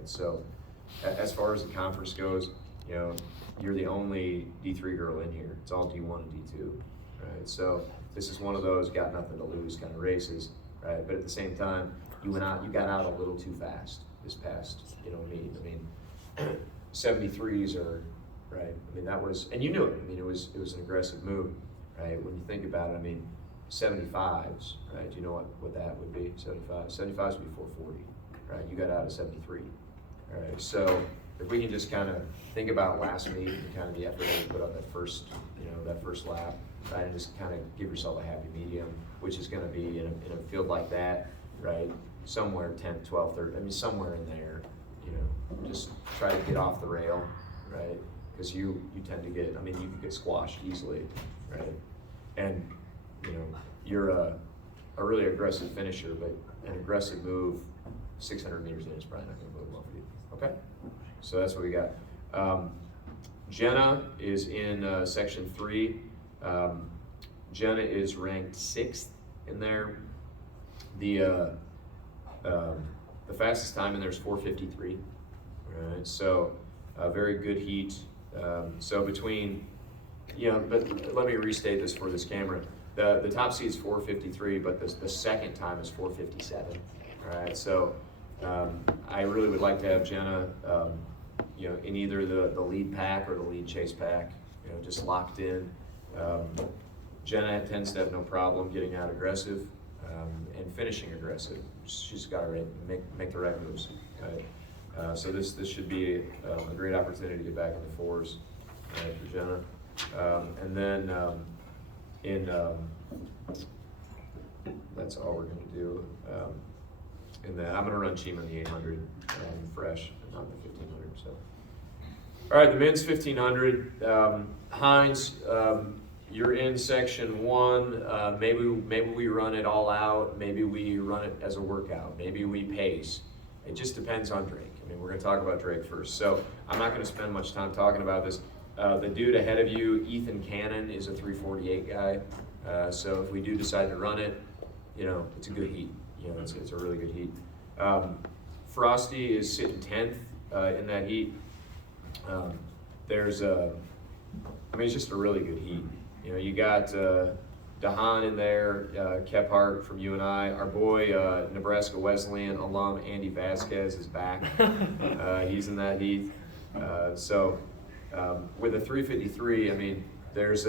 right? So as far as the conference goes, you know, you're the only D3 girl in here. It's all D1 and D2, right? So this is one of those got nothing to lose kind of races, right? But at the same time, you got out a little too fast this past, you know, meet. I mean, 73s are, right? I mean, that was, and you knew it. I mean, it was an aggressive move, right? When you think about it, I mean, 75s, right? You know what that would be? 75s would be 440, right? You got out at 73, all right? So if we can just kind of think about last meet and kind of the effort that you put up that first, you know, that first lap, right? And just kind of give yourself a happy medium, which is going to be in a field like that, right? Somewhere 10th, 12th, 3rd, I mean, somewhere in there, you know, just try to get off the rail, right? Because you tend to get, I mean, you can get squashed easily, right? And, you know, you're a really aggressive finisher, but an aggressive move 600 meters in is probably not going to bode well for you, okay? So that's what we got. Jenna is in section 3. Jenna is ranked 6th in there. The fastest time in there is 4:53. Right, so a very good heat. So between, you know, but let me restate this for this camera. The top seed is 4:53, but the second time is 4:57. All right, so I really would like to have Jenna, you know, in either the lead pack or the lead chase pack, you know, just locked in. Jenna tends to have no problem getting out aggressive and finishing aggressive. She's got to make the right moves. Right? So this should be a great opportunity to get back in the fours for Jenna. And then that's all we're going to do. And then I'm going to run Chima in the 800 fresh, not the 1500. So, all right, the men's 1500. Hines, you're in section 1. Maybe we run it all out. Maybe we run it as a workout. Maybe we pace. It just depends on Drake. I mean, we're going to talk about Drake first. So I'm not going to spend much time talking about this. The dude ahead of you, Ethan Cannon, is a 348 guy. So if we do decide to run it, you know, it's a good heat. You know, it's a really good heat. Frosty is sitting 10th in that heat. I mean, it's just a really good heat. You know, you got Dahan in there, Kephart from UNI. Our boy, Nebraska Wesleyan alum Andy Vasquez is back. He's in that heat. So with a 353, I mean, there's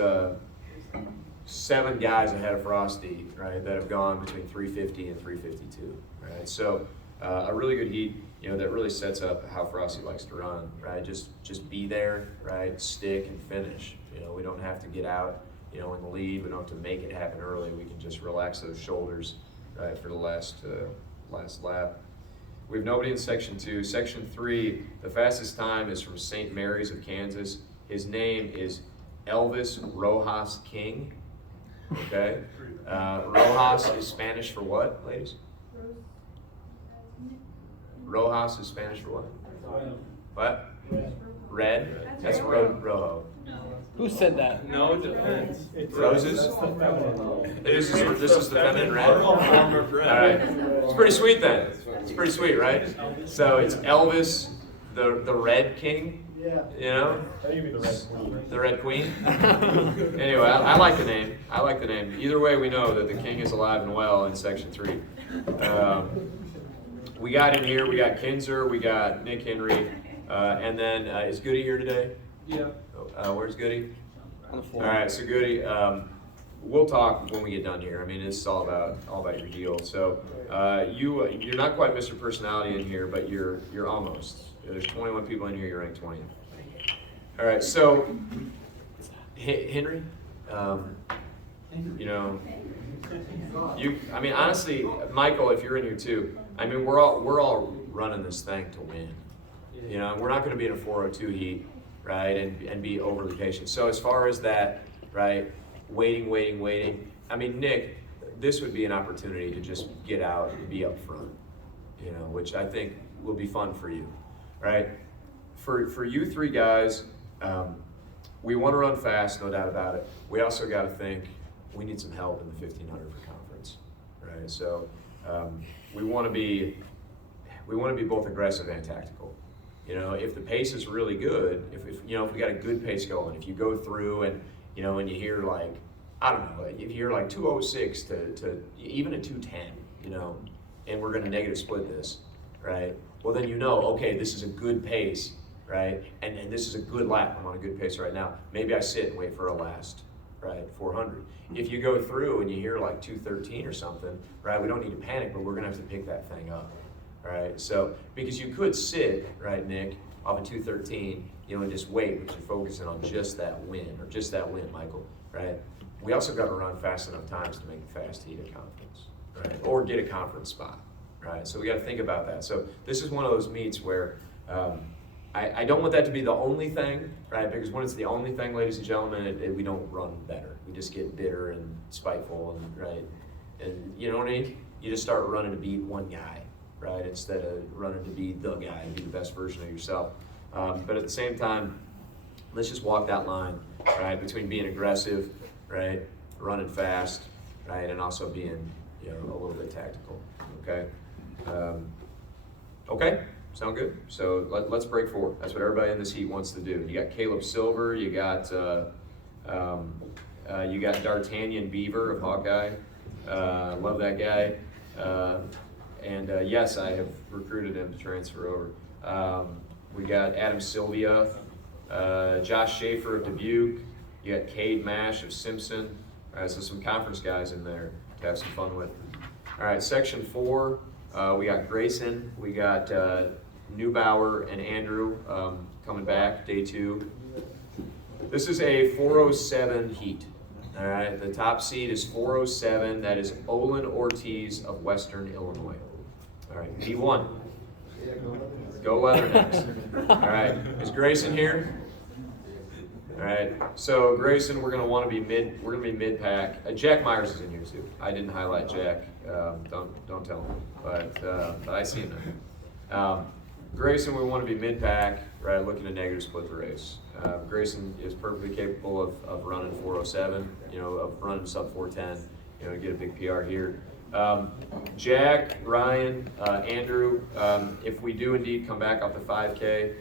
7 guys ahead of Frosty, right, that have gone between 350 and 352, right? So a really good heat, you know, that really sets up how Frosty likes to run, right? Just be there, right? Stick and finish. You know, we don't have to get out, you know, in the lead. We don't have to make it happen early. We can just relax those shoulders, right, for the last lap. We have nobody in section 2. Section 3, the fastest time is from St. Mary's of Kansas. His name is Elvis Rojas King. Okay, Rojas is Spanish for what, ladies? Rojas is Spanish for what? What? Red? That's rojo. Who said that? No, it depends. Roses? This is the feminine red? All right. It's pretty sweet then. It's pretty sweet, right? So it's Elvis, the Red King. Yeah. You know? You mean the Red Queen. The Red Queen? Anyway, I like the name. I like the name. Either way, we know that the king is alive and well in section 3. We got in here, we got Kinzer, we got Nick Henry, and then is Goody here today? Yeah. Where's Goody? On the floor. All right, so Goody, we'll talk when we get done here. I mean, it's all about your deal. So you're not quite Mr. Personality in here, but you're almost. There's 21 people in here. You're ranked 20th. All right, so Henry, you know, I mean, honestly, Michael, if you're in here too, I mean, we're all running this thing to win. You know, we're not going to be in a 402 heat, right, and be overly patient. So as far as that, right, waiting. I mean, Nick, this would be an opportunity to just get out and be up front, you know, which I think will be fun for you, right? For you 3 guys, we want to run fast, no doubt about it. We also got to think we need some help in the 1500 for conference, right? So we want to be we want to be both aggressive and tactical. You know, if the pace is really good, if you know, if we got a good pace going, if you go through and, you know, and you hear like, I don't know, if you hear like 206 to even a 210, you know, and we're going to negative split this, right? Well, then you know, okay, this is a good pace, right? And this is a good lap. I'm on a good pace right now. Maybe I sit and wait for a last, right, 400. If you go through and you hear like 213 or something, right, we don't need to panic, but we're going to have to pick that thing up, right? So, because you could sit, right, Nick, off of 213, you know, and just wait, but you're focusing on just that win, or just that win, Michael, right? We also got to run fast enough times to make the fast heat at conference, right? Or get a conference spot, right? So we got to think about that. So this is one of those meets where I don't want that to be the only thing, right? Because when it's the only thing, ladies and gentlemen, we don't run better. We just get bitter and spiteful, and right? And you know what I mean? You just start running to beat one guy, right? Instead of running to be the guy and be the best version of yourself. But at the same time, let's just walk that line, right? Between being aggressive, right? Running fast, right? And also being, you know, a little bit tactical, okay? Okay, sound good? So let's break forward. That's what everybody in this heat wants to do. You got Caleb Silver, you got D'Artagnan Beaver of Hawkeye. Love that guy. And yes, I have recruited him to transfer over. We got Adam Sylvia, Josh Schaefer of Dubuque. You got Cade Mash of Simpson. All right, so some conference guys in there to have some fun with. All right, section 4, we got Grayson, we got Neubauer and Andrew coming back, day 2. This is a 407 heat. All right, the top seed is 407. That is Olin Ortiz of Western Illinois. All right, D1. Go Leathernecks. All right, is Grayson here? All right, so Grayson, we're gonna want to be mid. We're gonna be mid pack. Jack Myers is in here too. I didn't highlight Jack. Don't tell him, but I see him now. Grayson, we want to be mid pack, right? Looking to negative split the race. Grayson is perfectly capable of running 407. You know, of running sub 410. You know, to get a big PR here. Jack, Ryan, Andrew. If we do indeed come back off the 5K.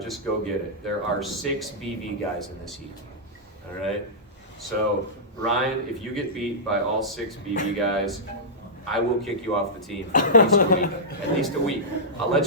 Just go get it. There are 6 BV guys in this heat. All right. So Ryan, if you get beat by all 6 BV guys, I will kick you off the team for at least a week. At least a week. I'll let you